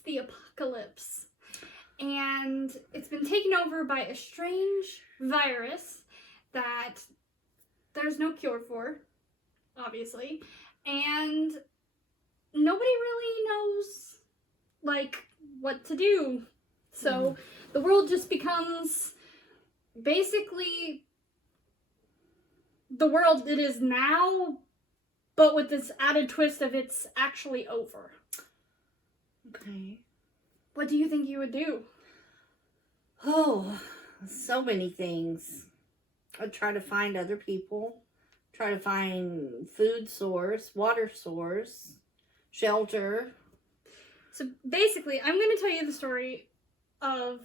It's the apocalypse. And it's been taken over by a strange virus that there's no cure for, obviously. And nobody really knows, like, what to do. So the world just becomes basically the world it is now, but with this added twist of it's actually over. Okay. What do you think you would do? Oh, so many things. I'd try to find other people. Try to find food source, water source, shelter. So basically, I'm going to tell you the story of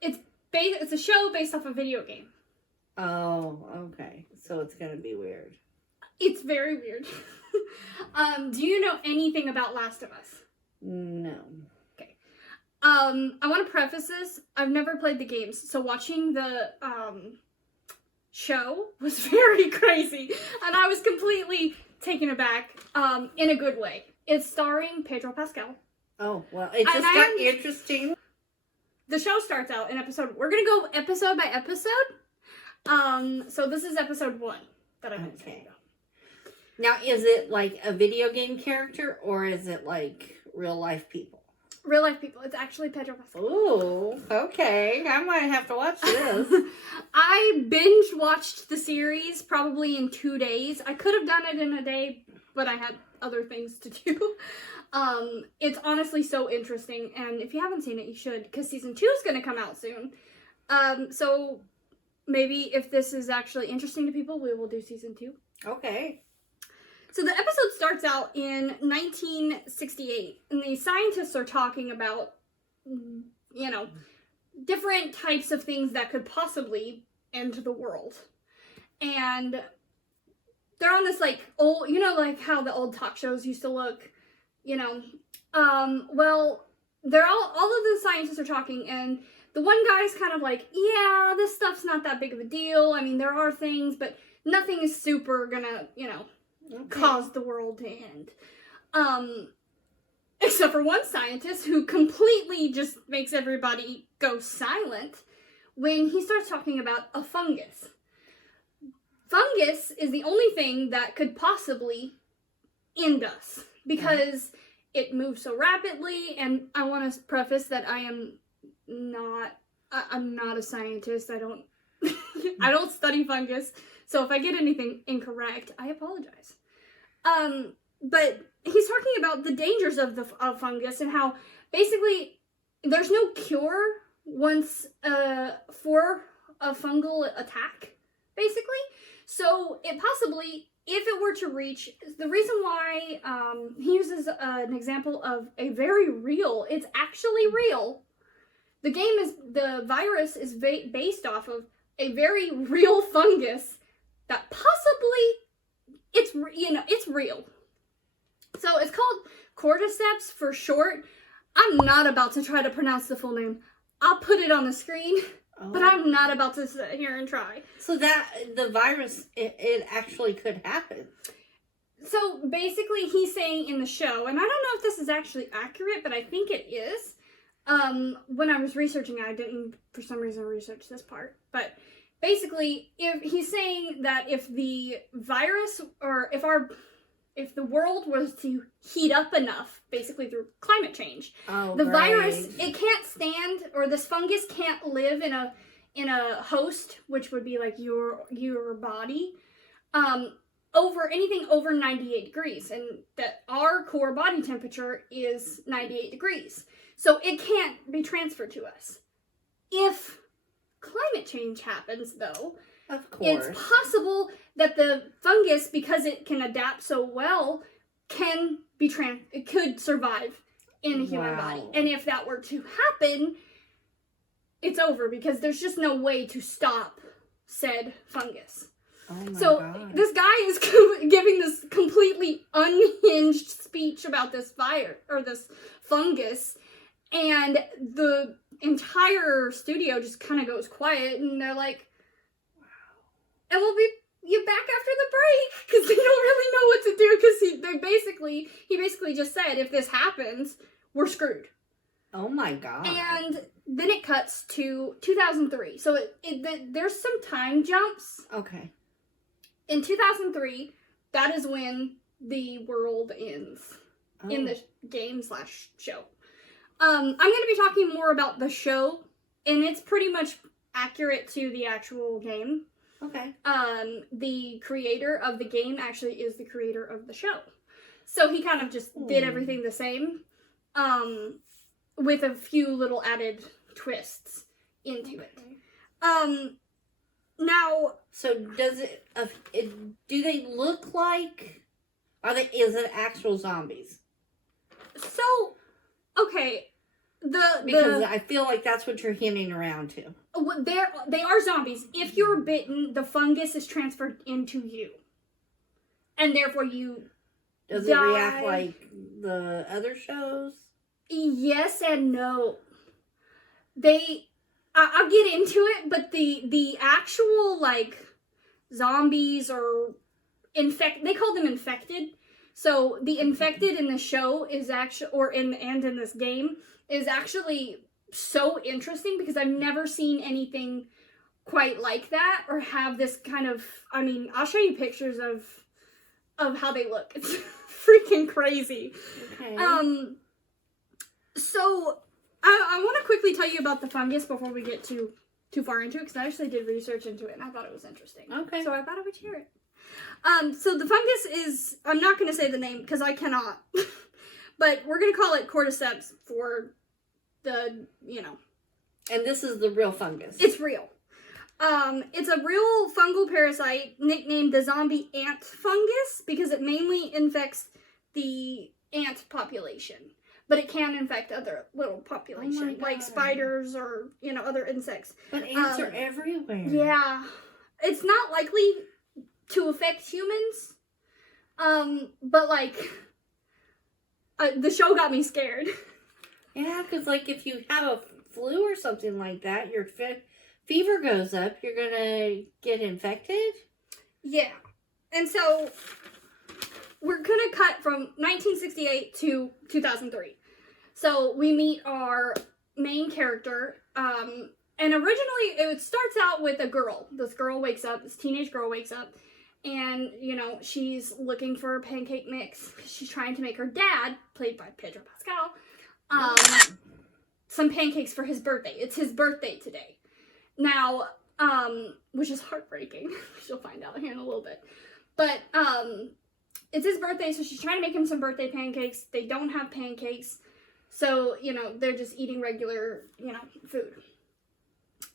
it's a show based off a video game. Oh, okay. So it's going to be weird. It's very weird. Do you know anything about Last of Us? No. Okay. I want to preface this. I've never played the games, so watching the show was very crazy, and I was completely taken aback in a good way. It's starring Pedro Pascal. Oh, well, it just got interesting. The show starts out in episode... We're going to go episode by episode. So this is episode 1 that I'm saying. Now, is it like a video game character, or is it like real life people? Real life people. It's actually Pedro Pascal. Ooh, okay. I might have to watch this. I binge watched the series probably in 2 days. I could have done it in a day, but I had other things to do. It's honestly so interesting, and if you haven't seen it, you should, because season 2 is going to come out soon. So maybe if this is actually interesting to people, we will do season 2. Okay. So the episode starts out in 1968, and the scientists are talking about, you know, different types of things that could possibly end the world. And they're on this, like, old, you know, like how the old talk shows used to look, you know. Well, they're all of the scientists are talking, and the one guy's kind of like, yeah, this stuff's not that big of a deal. I mean, there are things, but nothing is super gonna, you know, cause the world to end. Except for one scientist who completely just makes everybody go silent when he starts talking about a fungus. Fungus is the only thing that could possibly end us because it moves so rapidly, and I want to preface that I'm not a scientist. I don't I don't study fungus. So if I get anything incorrect, I apologize. But he's talking about the dangers of fungus and how basically there's no cure once for a fungal attack, basically. So it possibly, if it were to reach, the reason why he uses an example of a very real, it's actually real. The virus is based off of a very real fungus that possibly it's real. So it's called cordyceps for short. I'm not about to try to pronounce the full name. I'll put it on the screen, but I'm not about to sit here and try. So that the virus, it actually could happen. So basically he's saying in the show, and I don't know if this is actually accurate, but I think it is. When I was researching, I didn't for some reason research this part, but basically, if he's saying that if the virus, or if the world was to heat up enough, basically through climate change, the virus, it can't stand, or this fungus can't live in a host, which would be like your body, over anything over 98 degrees, and that our core body temperature is 98 degrees. So it can't be transferred to us. If climate change happens, though, of course, it's possible that the fungus, because it can adapt so well, it could survive in a human body. And if that were to happen, it's over, because there's just no way to stop said fungus. Oh my God. This guy is giving this completely unhinged speech about this fire, or this fungus, and the entire studio just kind of goes quiet, and they're like, wow. And we'll be back after the break, because they don't really know what to do, because he basically just said, if this happens, we're screwed. Oh my god. And then it cuts to 2003. So there's some time jumps. Okay. In 2003, that is when the world ends in the game/show. I'm going to be talking more about the show, and it's pretty much accurate to the actual game. Okay. The creator of the game actually is the creator of the show. So he kind of just did everything the same, with a few little added twists into it. Now, so does it? Do they look like? Is it actual zombies? So, okay, because I feel like that's what you're hinting around to. They are zombies. If you're bitten, the fungus is transferred into you, and therefore you. Does it react like the other shows? Yes and no. I'll get into it, but the actual, like, zombies or they call them infected. So the infected in the show is actually, and in this game, is actually so interesting because I've never seen anything quite like that or have this kind of, I mean, I'll show you pictures of how they look. It's freaking crazy. Okay. So I want to quickly tell you about the fungus before we get too far into it, because I actually did research into it and I thought it was interesting. Okay. So I thought I would share it. So the fungus is, I'm not going to say the name because I cannot, but we're going to call it cordyceps for the, And this is the real fungus. It's real. It's a real fungal parasite nicknamed the zombie ant fungus because it mainly infects the ant population. But it can infect other little population, like spiders or, other insects. But ants are everywhere. Yeah. It's not likely to affect humans. But, like, the show got me scared. Yeah, because, like, if you have a flu or something like that, your fever goes up, you're going to get infected? Yeah. And so, we're going to cut from 1968 to 2003. So, we meet our main character, and originally it starts out with a girl. This teenage girl wakes up, and, she's looking for a pancake mix. She's trying to make her dad, played by Pedro Pascal, some pancakes for his birthday. It's his birthday today. Now, which is heartbreaking. She'll find out here in a little bit. But, it's his birthday, so she's trying to make him some birthday pancakes. They don't have pancakes. So, they're just eating regular, food.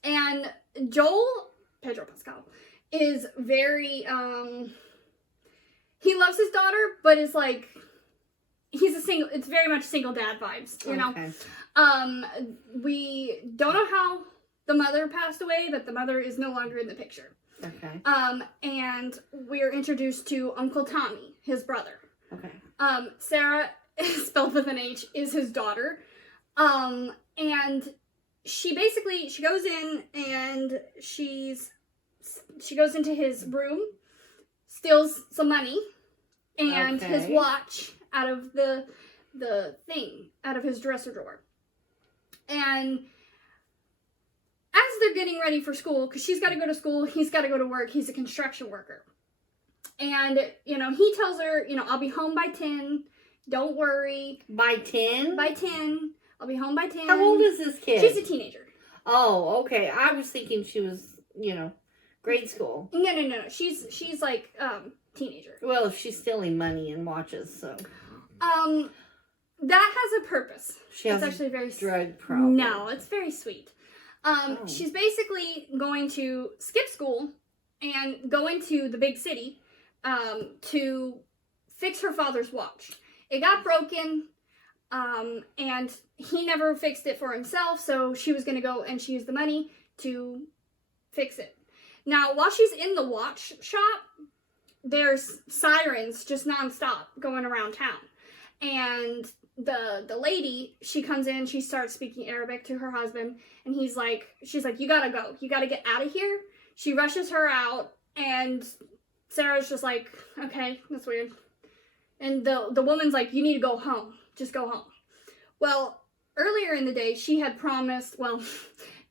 And Joel, Pedro Pascal, is very, he loves his daughter, but is like, it's very much single dad vibes, Okay. We don't know how the mother passed away, but the mother is no longer in the picture. Okay. And we're introduced to Uncle Tommy, his brother. Okay. Sarah, spelled with an H, is his daughter. And she goes in and she goes into his room, steals some money and his watch out of the thing, out of his dresser drawer. And as they're getting ready for school, because she's got to go to school, he's got to go to work, he's a construction worker. And, he tells her, I'll be home by 10, don't worry. By 10? By 10. I'll be home by 10. How old is this kid? She's a teenager. Oh, okay. I was thinking she was, grade school. No. She's like, teenager. Well, if she's stealing money and watches, so. That has a purpose. It's actually very drug problem. No, it's very sweet. She's basically going to skip school and go into the big city, to fix her father's watch. It got broken, and he never fixed it for himself, so she was going to go and she used the money to fix it. Now, while she's in the watch shop, there's sirens just nonstop going around town. And the lady, she comes in, she starts speaking Arabic to her husband, and she's like, you gotta go. You gotta get out of here. She rushes her out, and Sarah's just like, okay, that's weird. And the woman's like, you need to go home. Just go home. Well, earlier in the day, she had promised, well,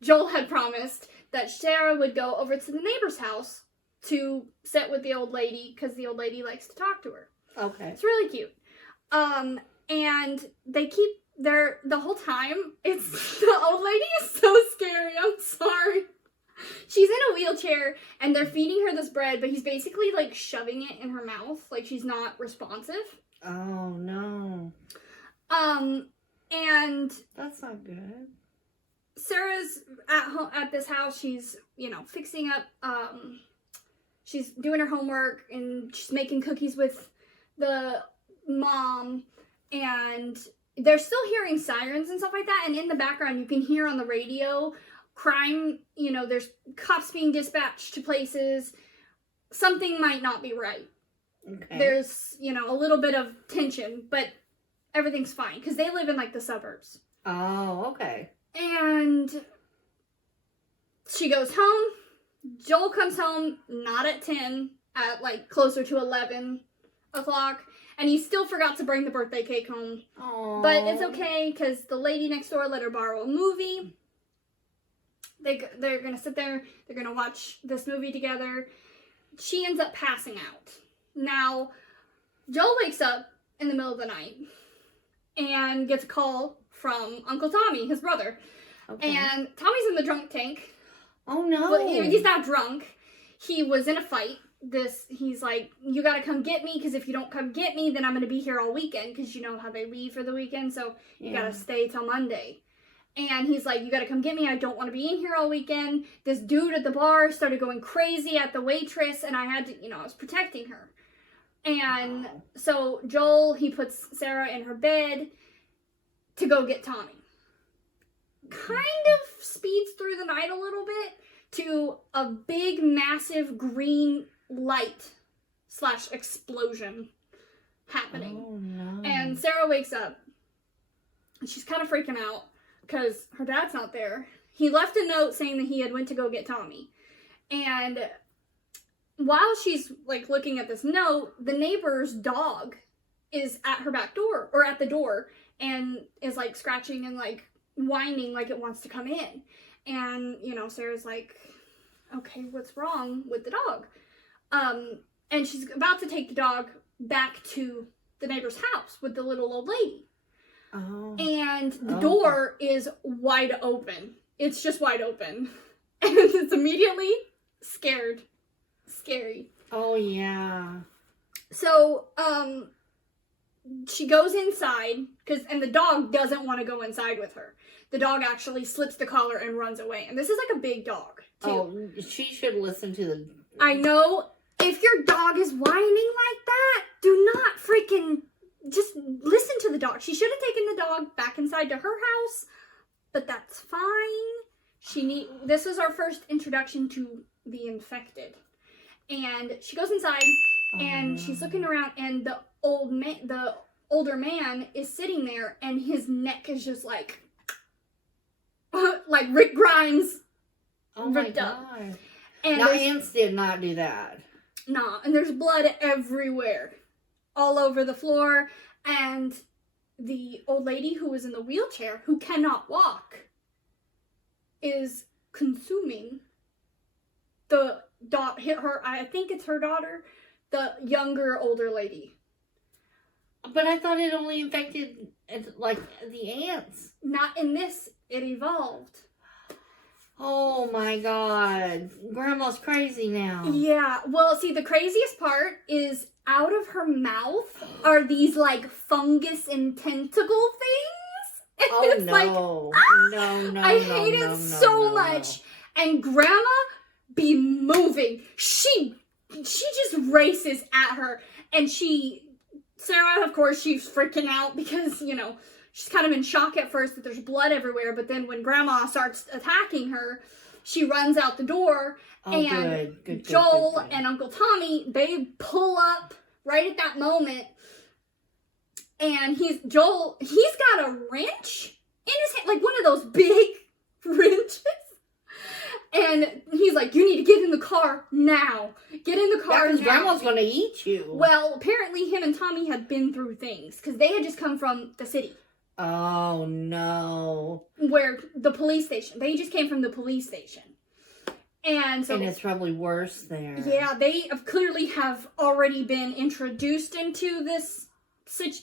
Joel had promised that Sarah would go over to the neighbor's house to sit with the old lady because the old lady likes to talk to her. Okay. It's really cute. And they keep the whole time, the old lady is so scary, I'm sorry. She's in a wheelchair, and they're feeding her this bread, but he's basically, like, shoving it in her mouth, like she's not responsive. Oh, no. And... That's not good. Sarah's at home, at this house, she's, fixing up, she's doing her homework, and she's making cookies with the mom, and they're still hearing sirens and stuff like that, and in the background, you can hear on the radio... crime, there's cops being dispatched to places. Something might not be right. Okay. There's, a little bit of tension, but everything's fine because they live in like the suburbs. Oh, okay. And she goes home. Joel comes home, not at 10, at like closer to 11 o'clock. And he still forgot to bring the birthday cake home. Aww. But it's okay because the lady next door let her borrow a movie. They're going to sit there, they're going to watch this movie together. She ends up passing out. Now, Joel wakes up in the middle of the night and gets a call from Uncle Tommy, his brother. Okay. And Tommy's in the drunk tank. Oh, no. But he's not drunk. He was in a fight. He's like, you gotta come get me, because if you don't come get me, then I'm gonna be here all weekend, because you know how they leave for the weekend, so you gotta stay till Monday. And he's like, you gotta come get me, I don't want to be in here all weekend. This dude at the bar started going crazy at the waitress, and I had to, I was protecting her. And so Joel, he puts Sarah in her bed to go get Tommy. Kind of speeds through the night a little bit to a big, massive green light / explosion happening. Oh, no. And Sarah wakes up, and she's kind of freaking out because her dad's not there. He left a note saying that he had went to go get Tommy. And while she's, like, looking at this note, the neighbor's dog is at her back door, or at the door, and is, like, scratching and, like, whining like it wants to come in. And, Sarah's like, okay, what's wrong with the dog? And she's about to take the dog back to the neighbor's house with the little old lady. Oh. And the door is wide open. It's just wide open. And it's immediately scary. Oh, yeah. So, she goes inside, and the dog doesn't want to go inside with her. The dog actually slips the collar and runs away. And this is like a big dog, too. Oh, she should listen to the... I know. If your dog is whining like that, do not freaking... just listen to the dog. She should have taken the dog back inside to her house, but that's fine. This was our first introduction to the infected. And she goes inside, and she's looking around, and the older man is sitting there, and his neck is just like Rick Grimes ripped up. And now, ants did not do that. Nah, and there's blood everywhere. All over the floor, and the old lady who was in the wheelchair, who cannot walk, is consuming the I think it's her daughter, the younger, older lady. But I thought it only infected, like, the ants. Not in this. It evolved. Oh my God. Grandma's crazy now. Yeah. Well, see, the craziest part is out of her mouth are these, like, fungus and tentacle things. And oh, it's no. Like, No. I hate it so much. And Grandma be moving. She just races at her. And Sarah, of course, she's freaking out because, she's kind of in shock at first that there's blood everywhere. But then when Grandma starts attacking her, she runs out the door. Oh, and good, Joel and Uncle Tommy, they pull up right at that moment. And he's got a wrench in his hand, like one of those big wrenches. And he's like, you need to get in the car now. Get in the car now. Grandma's going to eat you. Well, apparently him and Tommy had been through things, because they had just come from the city. Oh, no. where the police station. They just came from the police station. And so, And it's probably worse there. yeah, they clearly have already been introduced into this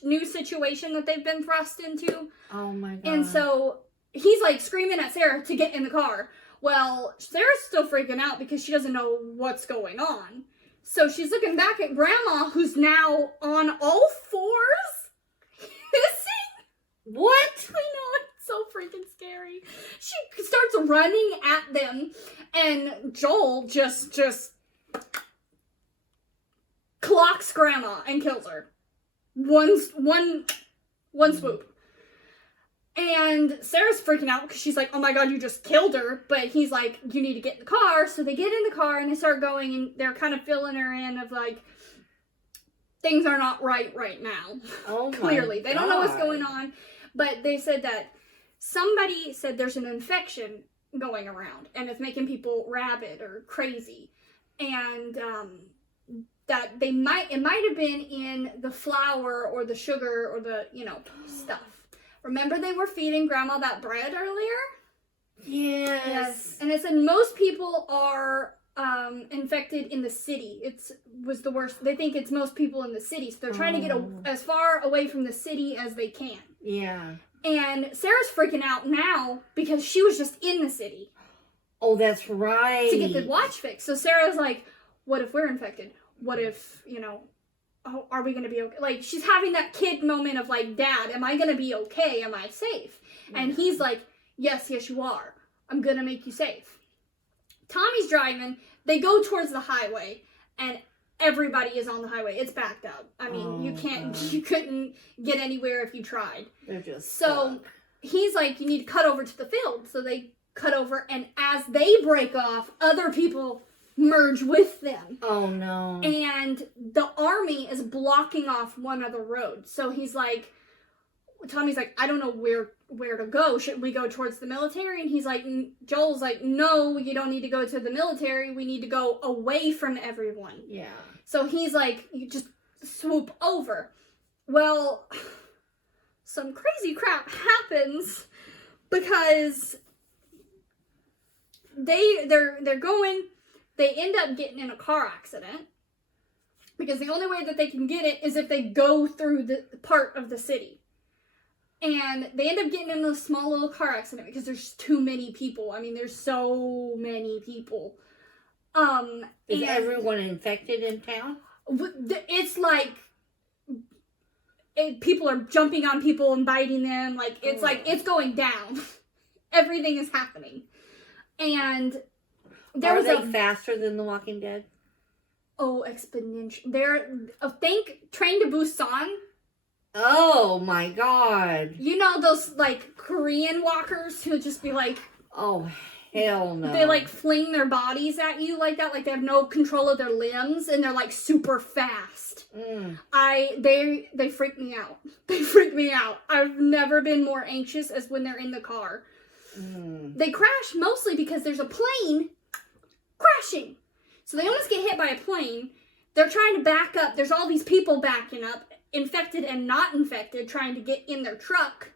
new situation that they've been thrust into. Oh, my God. And so he's like screaming at Sarah to get in the car. Well, Sarah's still freaking out because she doesn't know what's going on. So she's looking back at Grandma, who's now on all fours, hissing. What? I know, it's so freaking scary. She starts running at them, and Joel just clocks Grandma and kills her. One swoop. And Sarah's freaking out because she's like, oh my God, you just killed her. But he's like, you need to get in the car. So they get in the car and they start going, and they're kind of filling her in of like, things are not right now. Oh my Clearly. They don't know what's God. going on. But they said that somebody said there's an infection going around and it's making people rabid or crazy. And that it might have been in the flour or the sugar or the, stuff. Remember they were feeding Grandma that bread earlier? Yes. And it said most people are infected in the city. Was the worst. They think it's most people in the city. So they're trying to get as far away from the city as they can. Yeah. And Sarah's freaking out now because she was just in the city. Oh, that's right. To get the watch fixed. So Sarah's like, what if we're infected? What if, oh, are we going to be okay? Like, she's having that kid moment of like, Dad, am I going to be okay? Am I safe? Yeah. And he's like, yes, you are. I'm going to make you safe. Tommy's driving. They go towards the highway, and everybody is on the highway. It's backed up. I mean, you couldn't get anywhere if you tried. They're just so stuck. He's like, you need to cut over to the field. So they cut over, and as they break off, other people merge with them. Oh no. And the army is blocking off one of the roads. So Tommy's like, I don't know where to go. Should we go towards the military? And he's like, Joel's like, no, you don't need to go to the military. We need to go away from everyone. Yeah. So he's like, you just swoop over. Well, some crazy crap happens because they're going. They end up getting in a car accident because the only way that they can get it is if they go through the part of the city. And they end up getting in a small little car accident because there's too many people. I mean, there's so many people. Is everyone infected in town? It's like people are jumping on people and biting them. Like, it's going down. Everything is happening. And Are they faster than The Walking Dead? Oh, exponential. Think Train to Busan. Oh my God. You know those like Korean walkers who just be like, oh hell no. They like fling their bodies at you like that, like they have no control of their limbs and they're like super fast. They freak me out. They freak me out. I've never been more anxious as when they're in the car. They crash mostly because there's a plane crashing. So they almost get hit by a plane. They're trying to back up. There's all these people backing up, infected and not infected, trying to get in their truck.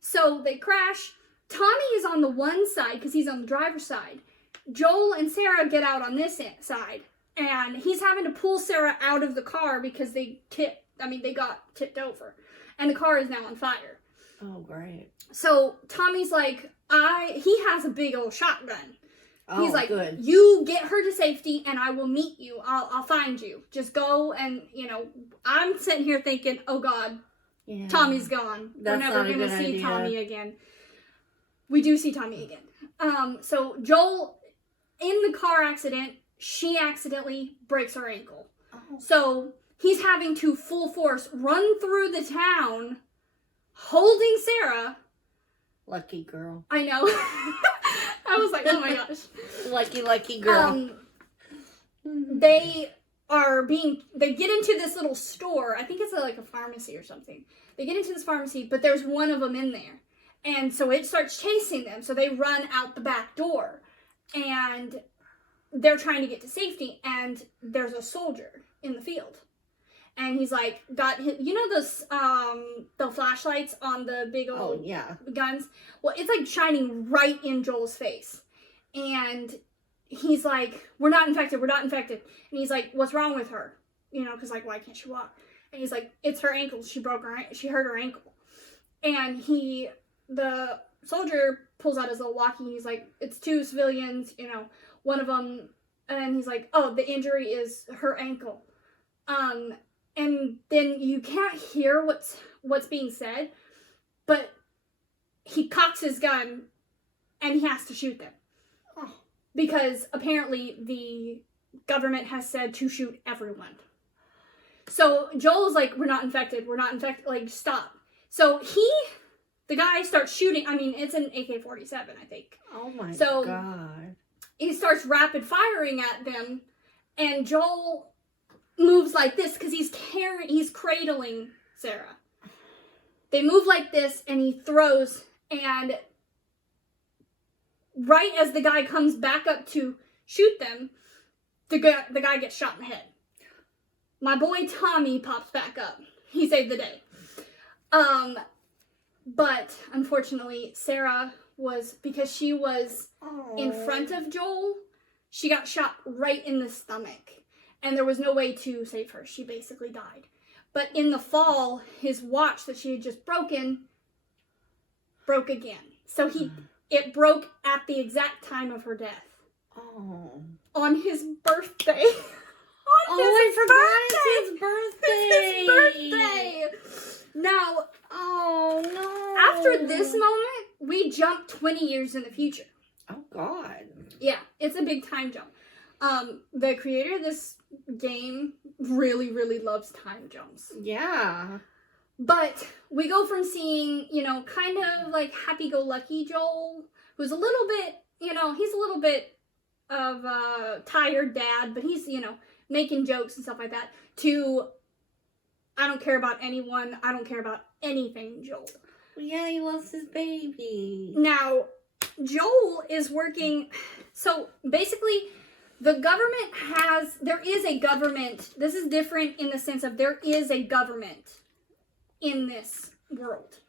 So they crash. Tommy is on the one side because he's on the driver's side. Joel and Sarah get out on this side. And he's having to pull Sarah out of the car because they got tipped over. And the car is now on fire. Oh, great. So Tommy's like, he has a big old shotgun. Oh, he's like, good. You get her to safety and I will meet you. I'll find you. Just go and, I'm sitting here thinking, oh God, yeah. Tommy's gone. That's We're never not a going to good see idea. Tommy again. We do see Tommy again. So Joel, in the car accident, she accidentally breaks her ankle. Oh. So he's having to full force run through the town holding Sarah. Lucky girl. I know. I was like, oh my gosh. Lucky girl. They get into this little store. I think it's like a pharmacy or something. They get into this pharmacy, but there's one of them in there. And so it starts chasing them. So they run out the back door. And they're trying to get to safety. And there's a soldier in the field. and he's like got his, you know those the flashlights on the big old guns. Well, it's like shining right in Joel's face, and he's like, "We're not infected. We're not infected." And he's like, "What's wrong with her?" You know, because like, why can't she walk? And he's like, "It's her ankle. She hurt her ankle." And the soldier pulls out his little walkie, and he's like, "It's 2 civilians. You know, one of them." And he's like, "Oh, the injury is her ankle." And then you can't hear what's being said, but he cocks his gun and he has to shoot them. Oh. Because apparently the government has said to shoot everyone. So Joel's like, we're not infected, like, stop. So the guy starts shooting. I mean, it's an AK-47, I think. Oh my God. He starts rapid firing at them, and Joel moves like this because he's cradling Sarah. They move like this, and he throws, and right as the guy comes back up to shoot them, the guy gets shot in the head. My boy Tommy pops back up. He saved the day. But unfortunately, Sarah because she was in front of Joel, she got shot right in the stomach. And there was no way to save her. She basically died. But in the fall, his watch that she had just broken broke again. So it broke at the exact time of her death. Oh. On his birthday. I forgot it's his birthday. It's his birthday. Now, oh no. After this moment, we jump 20 years in the future. Oh God. Yeah, it's a big time jump. The creator of this game really, really loves time jumps. Yeah. But we go from seeing, kind of like happy-go-lucky Joel, who's a little bit, he's a little bit of a tired dad, but he's, making jokes and stuff like that, to I don't care about anyone, I don't care about anything, Joel. Yeah, he lost his baby. Now, Joel is working, so basically, there is a government, this is different in the sense of there is a government in this world.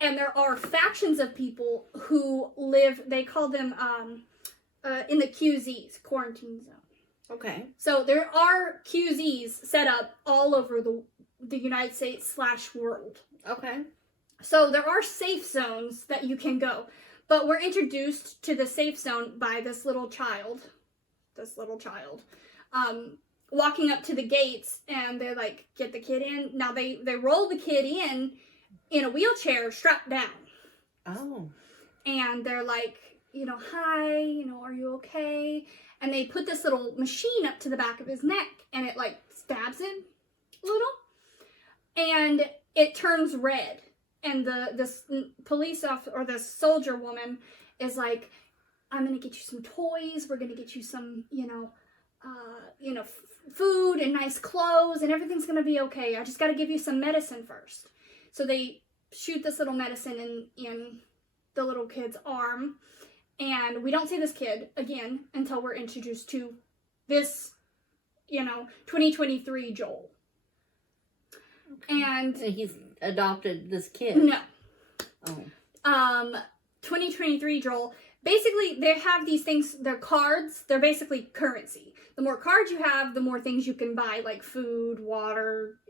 And there are factions of people who live, they call them in the QZs, quarantine zone. Okay. So there are QZs set up all over the United States / world. Okay. So there are safe zones that you can go. But we're introduced to the safe zone by this little child, walking up to the gates, and they're like, get the kid in. Now they roll the kid in a wheelchair strapped down. Oh. And they're like, hi, are you okay? And they put this little machine up to the back of his neck, and it like stabs him a little. And it turns red. And this police officer, or this soldier woman, is like, I'm going to get you some toys. We're going to get you some, food and nice clothes, and everything's going to be okay. I just got to give you some medicine first. So they shoot this little medicine in the little kid's arm. And we don't see this kid again until we're introduced to this, 2023 Joel. Okay. And he's adopted this kid. No. Oh. 2023 Joel. Basically, they have these things, they're cards, they're basically currency. The more cards you have, the more things you can buy, like food, water,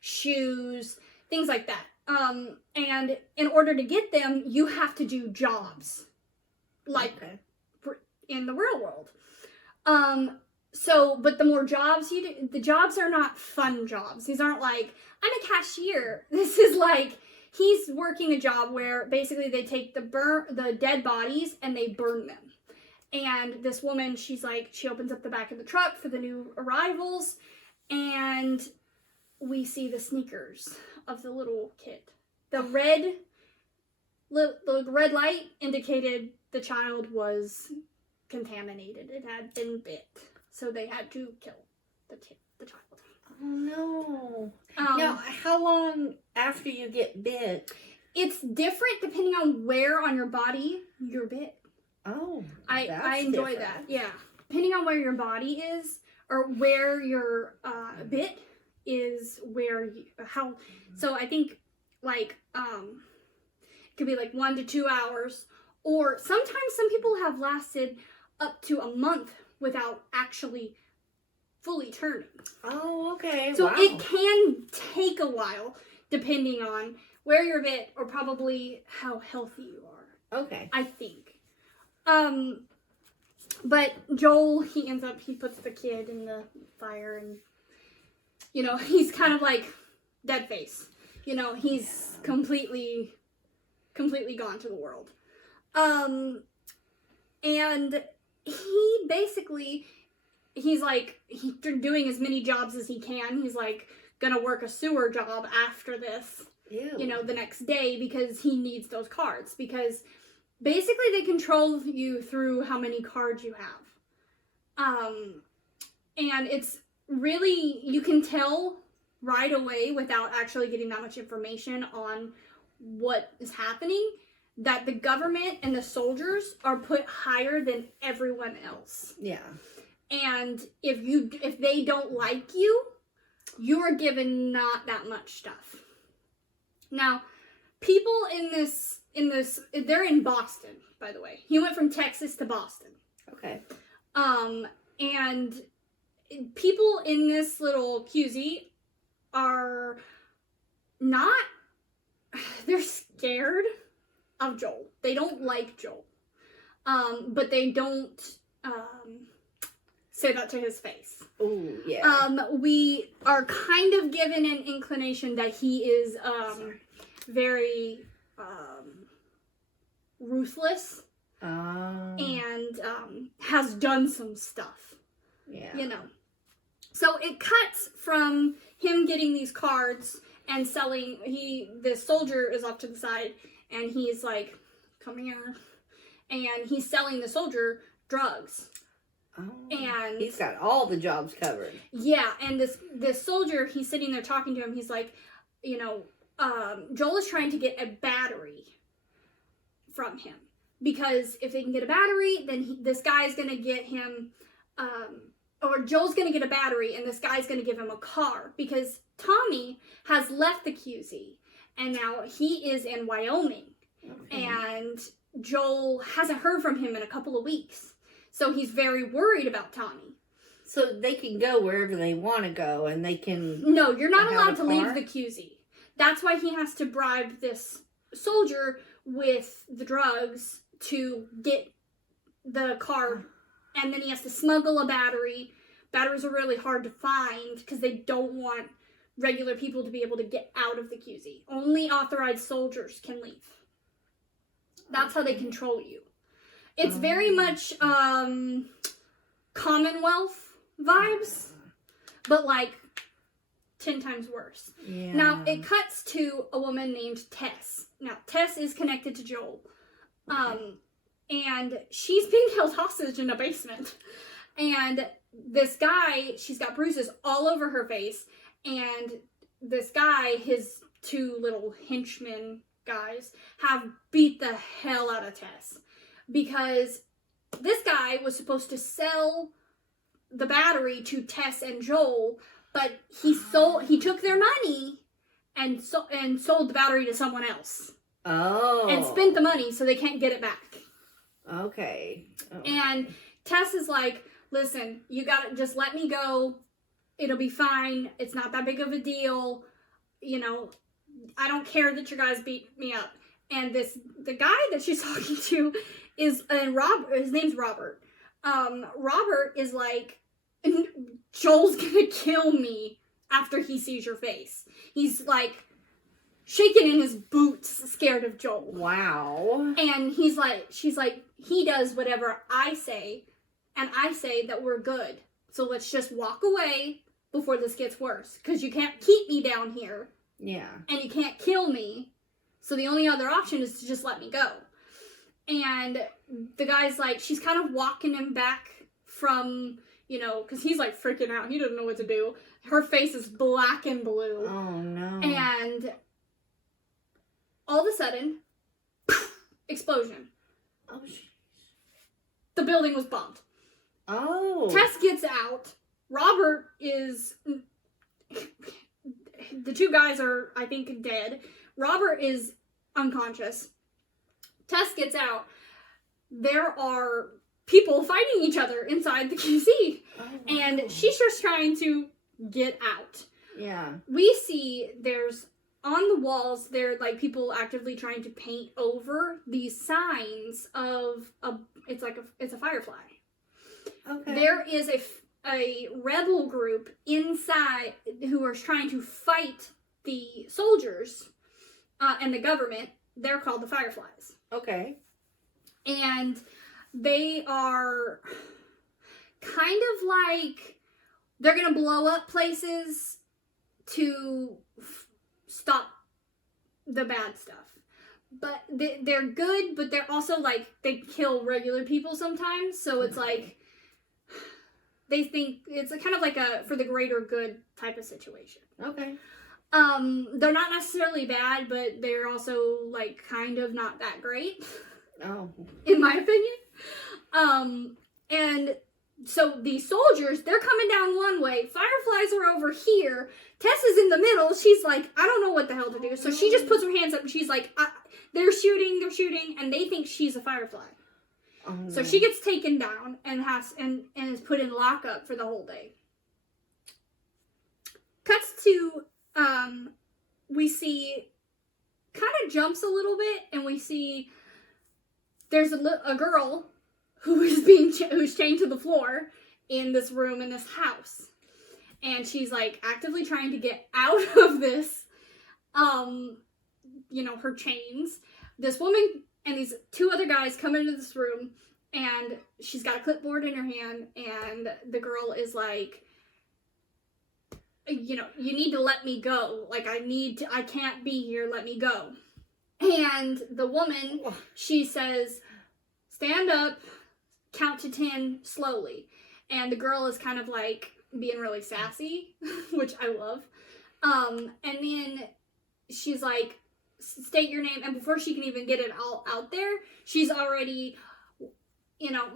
shoes, things like that. And in order to get them, you have to do jobs, like in the real world. But the more jobs you do, the jobs are not fun jobs. These aren't like, I'm a cashier. This is like, he's working a job where basically they take the dead bodies and they burn them. And this woman, she opens up the back of the truck for the new arrivals, and we see the sneakers of the little kid. The red light indicated the child was contaminated. It had been bit. So they had to kill the child. Oh, no. Now, how long after you get bit? It's different depending on where on your body you're bit. Oh, I enjoy that. Yeah. Depending on where your body is or where you're bit is where so I think like it could be like 1 to 2 hours, or sometimes some people have lasted up to a month without actually fully turning. Oh, okay. So wow. it can take a while depending on where you're bit or probably how healthy you are. Okay. I think. But Joel, he puts the kid in the fire, and he's kind of like dead face. He's completely gone to the world. And he basically, he's doing as many jobs as he can. He's like gonna work a sewer job after this, Ew. the next day, because he needs those cards, because basically they control you through how many cards you have. And it's really, you can tell right away without actually getting that much information on what is happening, that the government and the soldiers are put higher than everyone else. Yeah. And if they don't like you, you are given not that much stuff. Now, people in this, they're in Boston, by the way. He went from Texas to Boston. Okay. And people in this little QZ are not, they're scared of Joel. They don't like Joel. But they don't say that to his face. Ooh, yeah. We are kind of given an inclination that he is very ruthless and has done some stuff. Yeah. So it cuts from him getting these cards and selling. The soldier is off to the side, and he's like, "Come here," and he's selling the soldier drugs. Oh, and he's got all the jobs covered. Yeah, and this soldier, he's sitting there talking to him. He's like, Joel is trying to get a battery from him, because if they can get a battery, then this guy's gonna get him, or Joel's gonna get a battery, and this guy's gonna give him a car, because Tommy has left the QZ, and now he is in Wyoming, and Joel hasn't heard from him in a couple of weeks. So he's very worried about Tommy. So they can go wherever they want to go, and they can... No, you're not allowed to leave car? the QZ. That's why he has to bribe this soldier with the drugs to get the car. And then he has to smuggle a battery. Batteries are really hard to find because they don't want regular people to be able to get out of the QZ. Only authorized soldiers can leave. That's how they control you. It's very much Commonwealth vibes, but like 10 times worse. Yeah. Now, it cuts to a woman named Tess. Now, Tess is connected to Joel. And she's being held hostage in a basement. And this guy, she's got bruises all over her face. And this guy, his two little henchmen guys, have beat the hell out of Tess. Because this guy was supposed to sell the battery to Tess and Joel, but he took their money and sold the battery to someone else. Oh. And spent the money so they can't get it back. Okay. And Tess is like, "Listen, you gotta just let me go. It'll be fine. It's not that big of a deal. I don't care that you guys beat me up." And the guy that she's talking to is, his name's Robert. Robert is like, "Joel's gonna kill me after he sees your face." He's like shaking in his boots, scared of Joel. Wow. And she's like, "He does whatever I say, and I say that we're good. So let's just walk away before this gets worse. Because you can't keep me down here. Yeah. And you can't kill me. So the only other option is to just let me go." And the guy's like, she's kind of walking him back from, because he's like freaking out. He doesn't know what to do. Her face is black and blue. Oh, no. And all of a sudden, explosion. Oh, jeez. The building was bombed. Oh. Tess gets out. Robert is the two guys are, I think, dead. Robert is unconscious. Tess gets out. There are people fighting each other inside the QC. Oh, And wow. she's just trying to get out. Yeah. We see there's on the walls, there are like people actively trying to paint over these signs of it's a firefly. Okay. There is a rebel group inside who are trying to fight the soldiers and the government. They're called the Fireflies. Okay. And they are kind of like they're gonna blow up places to stop the bad stuff. But they're good, but they're also like they kill regular people sometimes. So it's like they think it's kind of like a for the greater good type of situation. Okay. They're not necessarily bad, but they're also like kind of not that great. Oh. In my opinion. And so these soldiers, they're coming down one way. Fireflies are over here. Tess is in the middle. She's like, I don't know what the hell to do. So she just puts her hands up and she's like, they're shooting, and they think she's a firefly. Oh, no. So she gets taken down and is put in lockup for the whole day. Cuts to, we see, kind of jumps a little bit, and we see there's a girl who is who's chained to the floor in this room in this house, and she's like actively trying to get out of this, her chains. This woman and these two other guys come into this room, and she's got a clipboard in her hand, and the girl is like, you need to let me go. Like, I can't be here. Let me go. And the woman, she says, stand up, count to 10 slowly. And the girl is kind of like being really sassy, which I love. And then she's like, state your name. And before she can even get it all out there, she's already,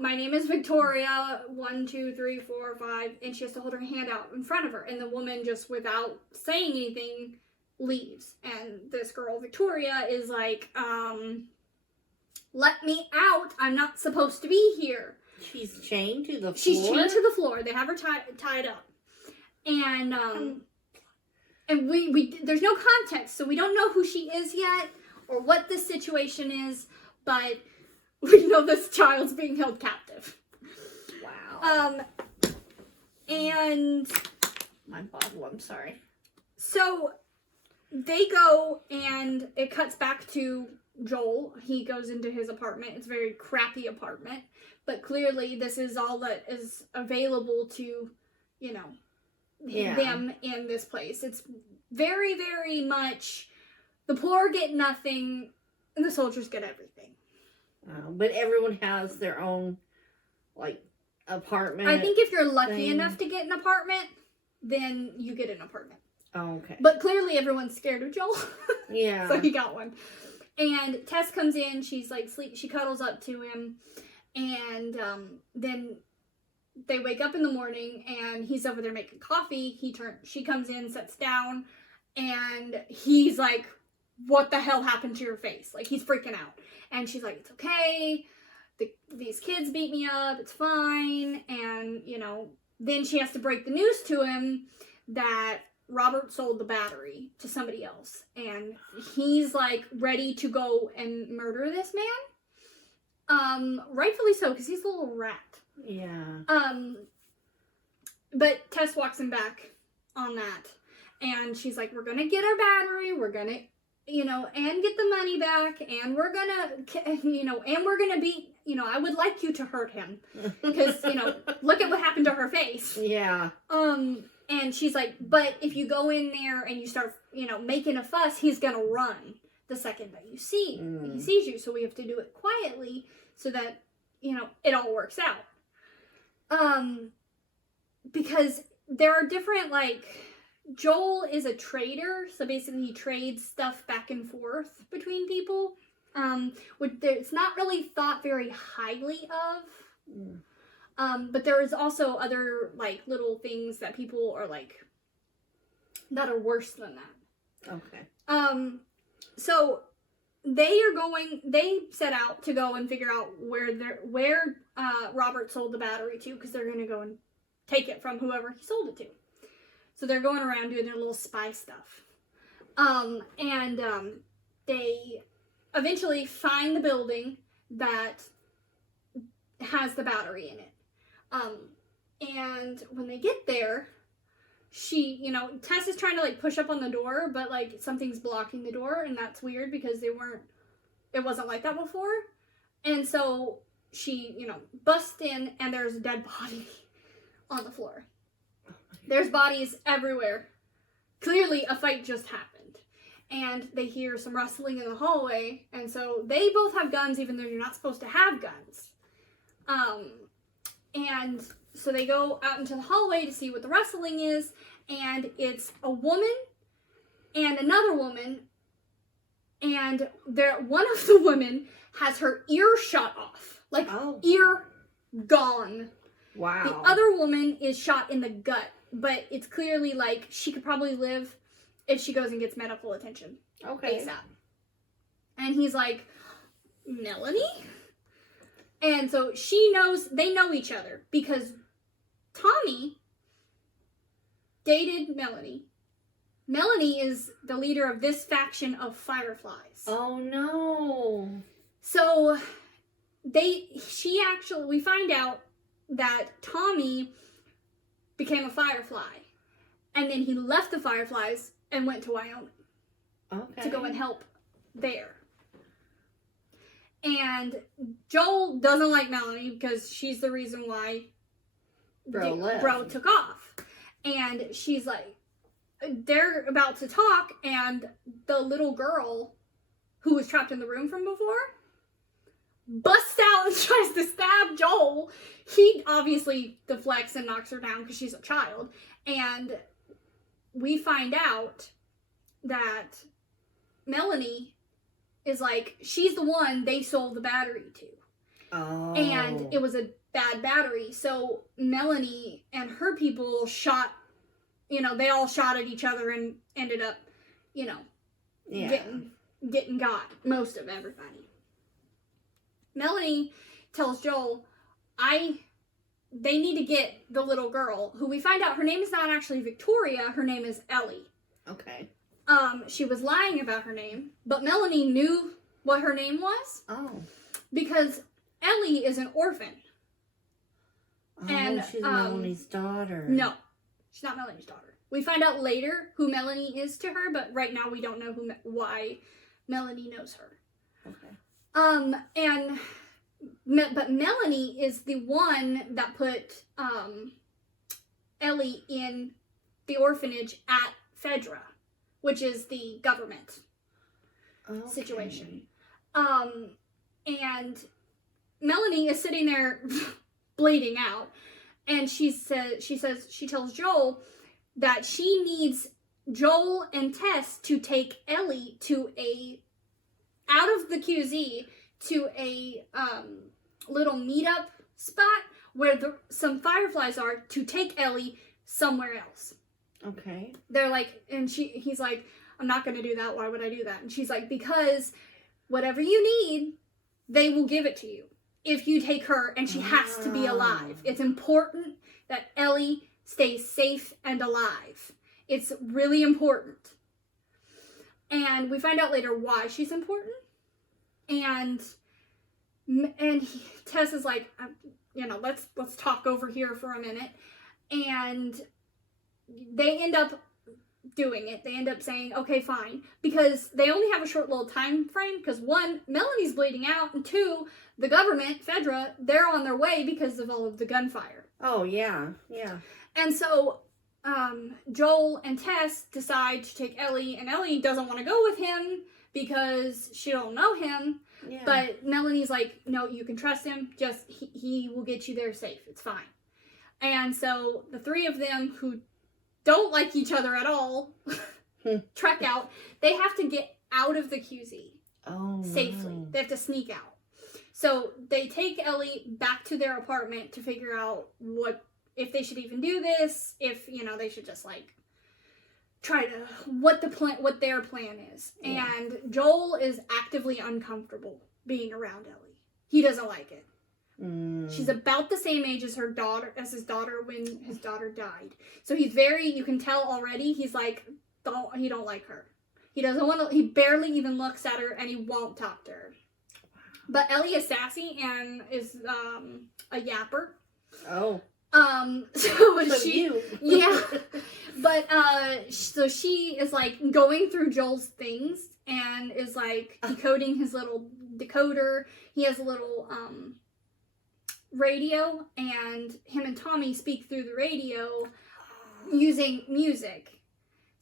my name is Victoria, 1, 2, 3, 4, 5. And she has to hold her hand out in front of her. And the woman, just without saying anything, leaves. And this girl, Victoria, is like, let me out. I'm not supposed to be here. She's chained to the floor? She's chained to the floor. They have her tied up. And, and we there's no context, so we don't know who she is yet or what this situation is, but we know this child's being held captive. Wow. And my bottle, I'm sorry. So they go, and it cuts back to Joel. He goes into his apartment. It's a very crappy apartment, but clearly this is all that is available to, them in this place. It's very, very much the poor get nothing and the soldiers get everything. But everyone has their own, apartment. I think if you're lucky thing. enough to get an apartment, then you get an apartment. Oh, okay. But clearly everyone's scared of Joel. Yeah. So he got one. And Tess comes in, she's like she cuddles up to him, and then they wake up in the morning and he's over there making coffee. She comes in, sits down, and he's like, what the hell happened to your face? Like, he's freaking out. And she's like, it's okay. These kids beat me up. It's fine. And, then she has to break the news to him that Robert sold the battery to somebody else. And he's like ready to go and murder this man. Rightfully so, because he's a little rat. Yeah. But Tess walks him back on that. And she's like, we're gonna get our battery, we're gonna, and get the money back, and we're gonna, and we're gonna be, I would like you to hurt him. Because, look at what happened to her face. Yeah. And she's like, but if you go in there and you start, making a fuss, he's gonna run the second that he sees you. So we have to do it quietly so that, it all works out. Because there are different, Joel is a trader, so basically he trades stuff back and forth between people, which it's not really thought very highly of. But there is also other, little things that people are, that are worse than that. Okay. So they set out to go and figure out where Robert sold the battery to, because they're going to go and take it from whoever he sold it to. So they're going around doing their little spy stuff. They eventually find the building that has the battery in it. And when they get there, Tess is trying to like push up on the door, but like something's blocking the door, and that's weird because it wasn't like that before. And so she, busts in, and there's a dead body on the floor. There's bodies everywhere. Clearly a fight just happened. And they hear some rustling in the hallway, and so they both have guns even though you're not supposed to have guns. And so they go out into the hallway to see what the rustling is, and it's a woman and another woman, and one of the women has her ear shot off. Like, ear gone. Wow. The other woman is shot in the gut, but it's clearly like she could probably live if she goes and gets medical attention. Okay. ASAP. And he's like, Melanie? And so they know each other because Tommy dated Melanie. Melanie is the leader of this faction of Fireflies. Oh no. So we find out that Tommy became a Firefly, and then he left the Fireflies and went to Wyoming to go and help there. And Joel doesn't like Melanie because she's the reason why Bro took off. And she's like, they're about to talk, and the little girl who was trapped in the room from before busts out and tries to stab Joel. He obviously deflects and knocks her down because she's a child. And we find out that Melanie is like, she's the one they sold the battery to. Oh. And it was a bad battery. So Melanie and her people shot, they all shot at each other and ended up, getting got, most of everybody. Melanie tells Joel, they need to get the little girl, who we find out her name is not actually Victoria, her name is Ellie. Okay. She was lying about her name, but Melanie knew what her name was. Oh. Because Ellie is an orphan. Oh, and she's Melanie's daughter. No, she's not Melanie's daughter. We find out later who Melanie is to her, but right now we don't know why Melanie knows her. Okay. But Melanie is the one that put Ellie in the orphanage at Fedra, which is the government situation. And Melanie is sitting there bleeding out, and she tells Joel that she needs Joel and Tess to take Ellie out of the QZ to a little meetup spot where some Fireflies are, to take Ellie somewhere else. Okay. They're like, and he's like, I'm not going to do that. Why would I do that? And she's like, because whatever you need, they will give it to you if you take her, and she has to be alive. It's important that Ellie stays safe and alive. It's really important. And we find out later why she's important. And Tess is like, let's talk over here for a minute. And they end up doing it. They end up saying, okay, fine. Because they only have a short little time frame. Because one, Melanie's bleeding out. And two, the government, Fedra, they're on their way because of all of the gunfire. Oh, yeah. Yeah. And so Joel and Tess decide to take Ellie. And Ellie doesn't want to go with him because she don't know him. Yeah. But Melanie's like, no, you can trust him. Just, he will get you there safe. It's fine. And so the three of them, who don't like each other at all, trek out. They have to get out of the QZ safely. No. They have to sneak out. So they take Ellie back to their apartment to figure out if they should even do this, if, they should just, try to what their plan is. Yeah. And Joel is actively uncomfortable being around Ellie. He doesn't like it. She's about the same age as his daughter when his daughter died. So he's you can tell already, he's like, he don't like her. He doesn't want to, he barely even looks at her, and he won't talk to her. But Ellie is sassy and is a yapper. Oh. So you. Yeah. But so she is like going through Joel's things and is like decoding his little decoder. He has a little radio, and him and Tommy speak through the radio using music,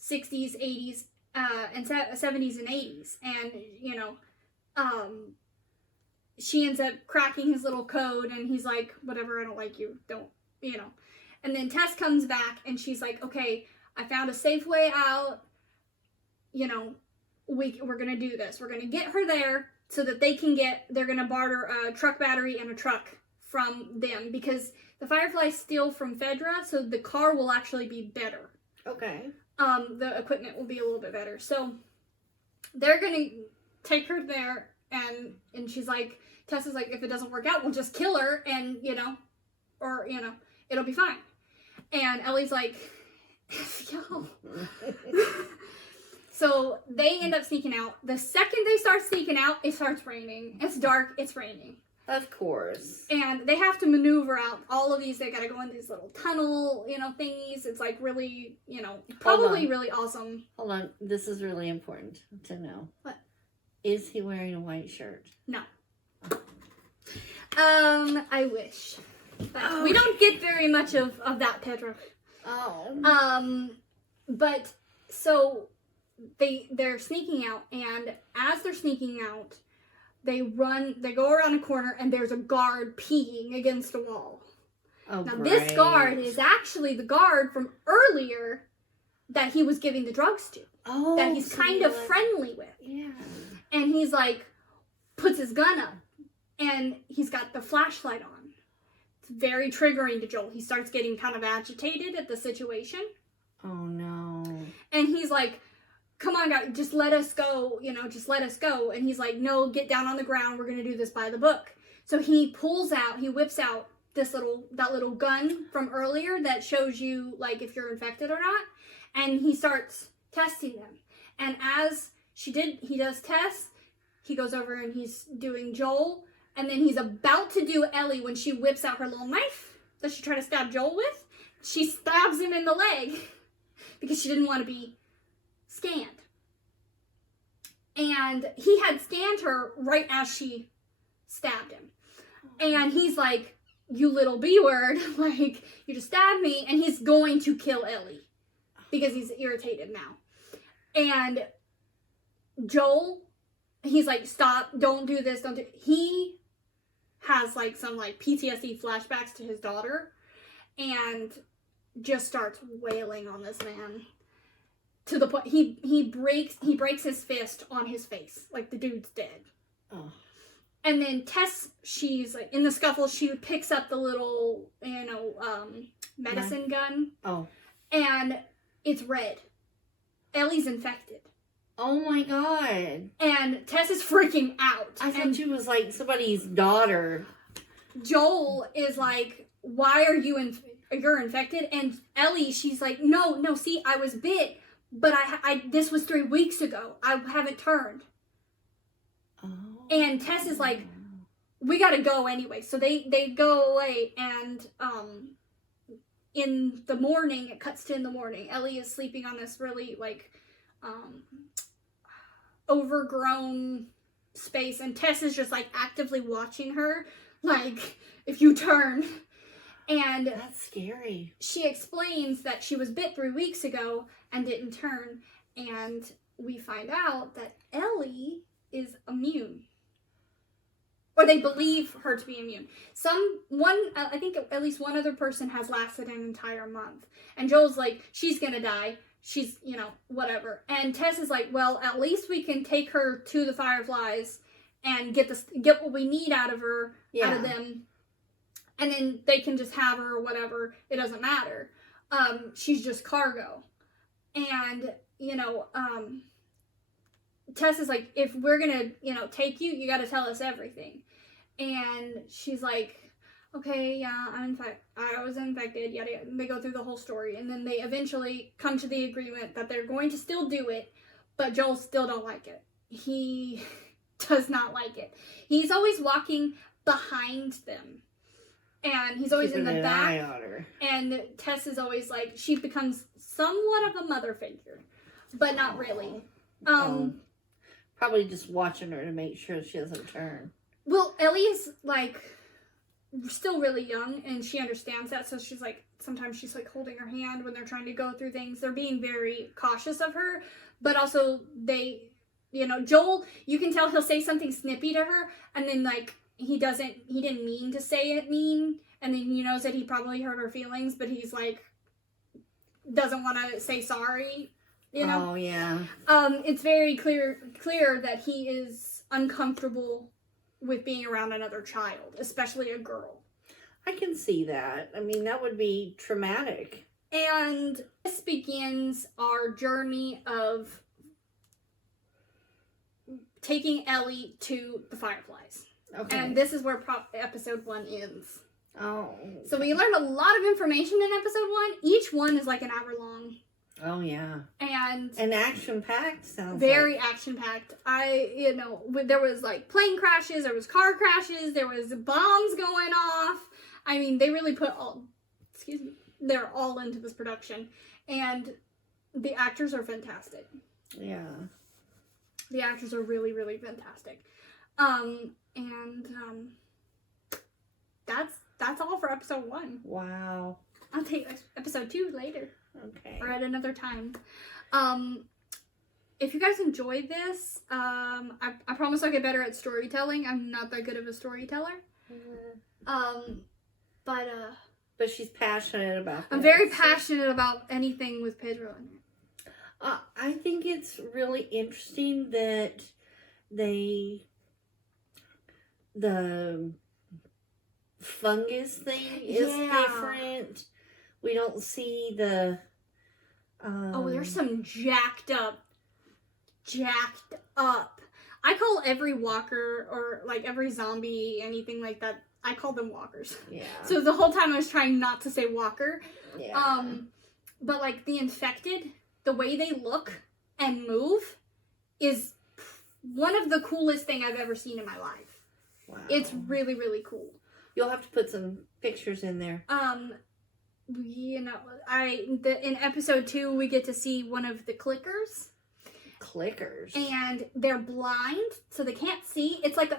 60s, 80s, and 70s and 80s. And, you know, she ends up cracking his little code, and he's like, whatever, I don't like you, don't, you know. And then Tess comes back, and she's like, okay, I found a safe way out, you know, we're gonna do this. We're gonna get her there so that they're gonna barter a truck battery and a truck from them, because the Fireflies steal from Fedra, so the car will actually be better. Okay. The equipment will be a little bit better. So they're gonna take her there, and she's like, Tess is like, if it doesn't work out, we'll just kill her, and, you know, or, you know, it'll be fine. And Ellie's like, yo. So they end up sneaking out. The second they start sneaking out, it starts raining. It's dark, it's raining. Of course. And they have to maneuver out all of these. They gotta go in these little tunnel, you know, thingies. It's like really, you know, probably really awesome. Hold on. This is really important to know. What? Is he wearing a white shirt? No. I wish. But we don't get very much of that, Pedro. Oh. But so they're sneaking out, and as they're sneaking out, they go around a corner, and there's a guard peeing against a wall. Oh, now, great. this guard is actually the guard from earlier that he was giving the drugs to. Oh. That he's so kind of friendly with. Yeah. And he's like, puts his gun up, and he's got the flashlight on. It's very triggering to Joel. He starts getting kind of agitated at the situation. Oh, no. And he's like, come on, guys, just let us go, you know, just let us go. And he's like, no, get down on the ground. We're going to do this by the book. So he whips out that little gun from earlier that shows you, like, if you're infected or not. And he starts testing them. And as he does tests, he goes over and he's doing Joel. And then he's about to do Ellie when she whips out her little knife that she tried to stab Joel with. She stabs him in the leg because she didn't want to be scanned. And he had scanned her right as she stabbed him. And he's like, you little B-word, like, you just stabbed me. And he's going to kill Ellie because he's irritated now. And Joel, he's like, stop, don't do this, don't do it. He has like some like PTSD flashbacks to his daughter and just starts wailing on this man to the point he breaks his fist on his face, like the dude's dead. Oh. And then Tess, she's like in the scuffle, she picks up the little, you know, medicine gun. Oh. And it's red. Ellie's infected. Oh my god. And Tess is freaking out. I thought she was like somebody's daughter. Joel is like, why are you're infected? And Ellie, she's like, no, see, I was bit, but I this was 3 weeks ago. I haven't turned. Oh. And Tess is like, we gotta go anyway. So they go away, and in the morning, it cuts to in the morning. Ellie is sleeping on this really like overgrown space, and Tess is just like actively watching her, like, if you turn. And that's scary. She explains that she was bit 3 weeks ago and didn't turn, and we find out that Ellie is immune. Or they believe her to be immune. I think at least one other person has lasted an entire month. And Joel's like, she's gonna die. She's, you know, whatever. And Tess is like, well, at least we can take her to the Fireflies and get what we need out of her, out of them. And then they can just have her or whatever. It doesn't matter. She's just cargo. And, Tess is like, if we're gonna, take you, you gotta tell us everything. And she's like, okay, yeah, I was infected, yada yada. And they go through the whole story, and then they eventually come to the agreement that they're going to still do it, but Joel still don't like it. He does not like it. He's always walking behind them, and he's always Keeping in the an back. eye on her. And Tess is always like, she becomes somewhat of a mother figure, but not really. Probably just watching her to make sure she doesn't turn. Well, Ellie's like still really young, and she understands that, so she's like, sometimes she's like holding her hand when they're trying to go through things. They're being very cautious of her, but also they, Joel, you can tell he'll say something snippy to her, and then like he didn't mean to say it mean, and then he knows that he probably hurt her feelings, but he's like doesn't want to say sorry. Oh yeah. It's very clear that he is uncomfortable with being around another child, especially a girl. I can see that. I mean, that would be traumatic. And this begins our journey of taking Ellie to the Fireflies. Okay. And this is where episode 1 ends. Oh. So we learned a lot of information in episode 1. Each one is like an hour long. Oh yeah. And action-packed sounds very like. action-packed. There was like plane crashes, there was car crashes, there was bombs going off. I mean, they really put they're all into this production. And the actors are fantastic. Yeah. The actors are really, really fantastic. That's all for episode 1. Wow. I'll take episode 2 later. Okay. Or at another time. If you guys enjoyed this, I promise I'll get better at storytelling. I'm not that good of a storyteller. But she's passionate about I'm this. very passionate about anything with Pedro in it. I think it's really interesting that the fungus thing is different. We don't see the... there's some jacked up. I call every walker or like every zombie, anything like that, I call them walkers. Yeah. So the whole time I was trying not to say walker. Yeah. But like the infected, the way they look and move is one of the coolest thing I've ever seen in my life. Wow. It's really, really cool. You'll have to put some pictures in there. In episode 2 we get to see one of the clickers. Clickers. And they're blind, so they can't see. It's like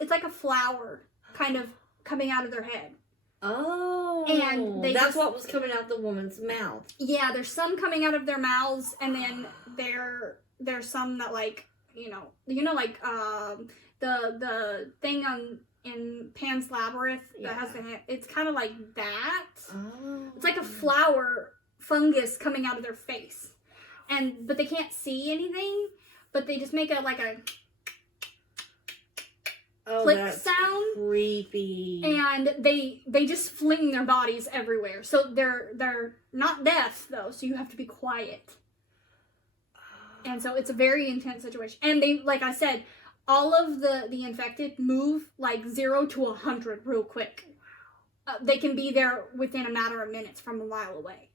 it's like a flower kind of coming out of their head. Oh. And that's what was coming out the woman's mouth. Yeah, there's some coming out of their mouths, and then there's some that like, like the thing in Pan's Labyrinth that has it's kind of like that. Oh. It's like a flower fungus coming out of their face. But they can't see anything, but they just make a click sound. Creepy. And they just fling their bodies everywhere. So they're not deaf though, so you have to be quiet. And so it's a very intense situation. And they, like I said, all of the infected move like 0 to 100 real quick. They can be there within a matter of minutes from a mile away.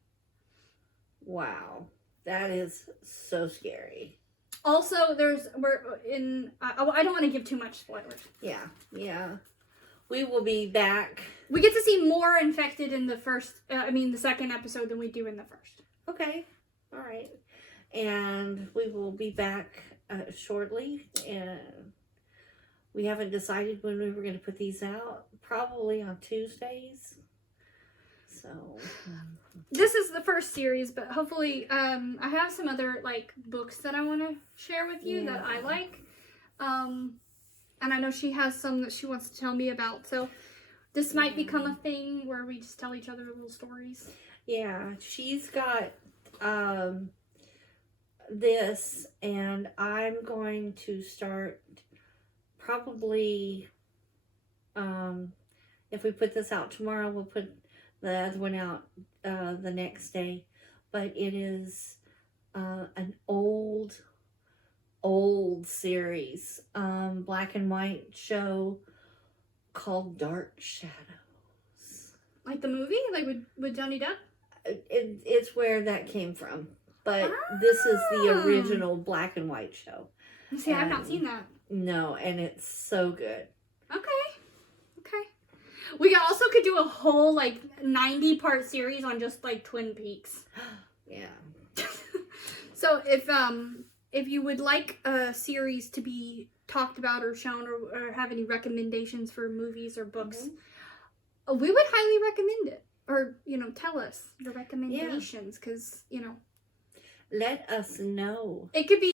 Wow. That is so scary. Also, I don't want to give too much spoilers. Yeah. We will be back. We get to see more infected in the second episode than we do in the first. Okay. All right. And we will be back shortly. And we haven't decided when we were going to put these out. Probably on Tuesdays. So... This is the first series, but hopefully I have some other like books that I want to share with you that I like. And I know she has some that she wants to tell me about. So this might become a thing where we just tell each other little stories. Yeah, she's got this, and I'm going to start probably, if we put this out tomorrow, we'll put the other one out the next day. But it is an old series, black and white show called Dark Shadows. Like the movie, like with Johnny Depp. It's where that came from, but this is the Ah. original black and white show. See, I've not seen that. No, and it's so good. Okay. We also could do a whole like 90-part series on just like Twin Peaks. Yeah. So if you would like a series to be talked about or shown or have any recommendations for movies or books, we would highly recommend it. Or, tell us your recommendations because, Let us know. it could be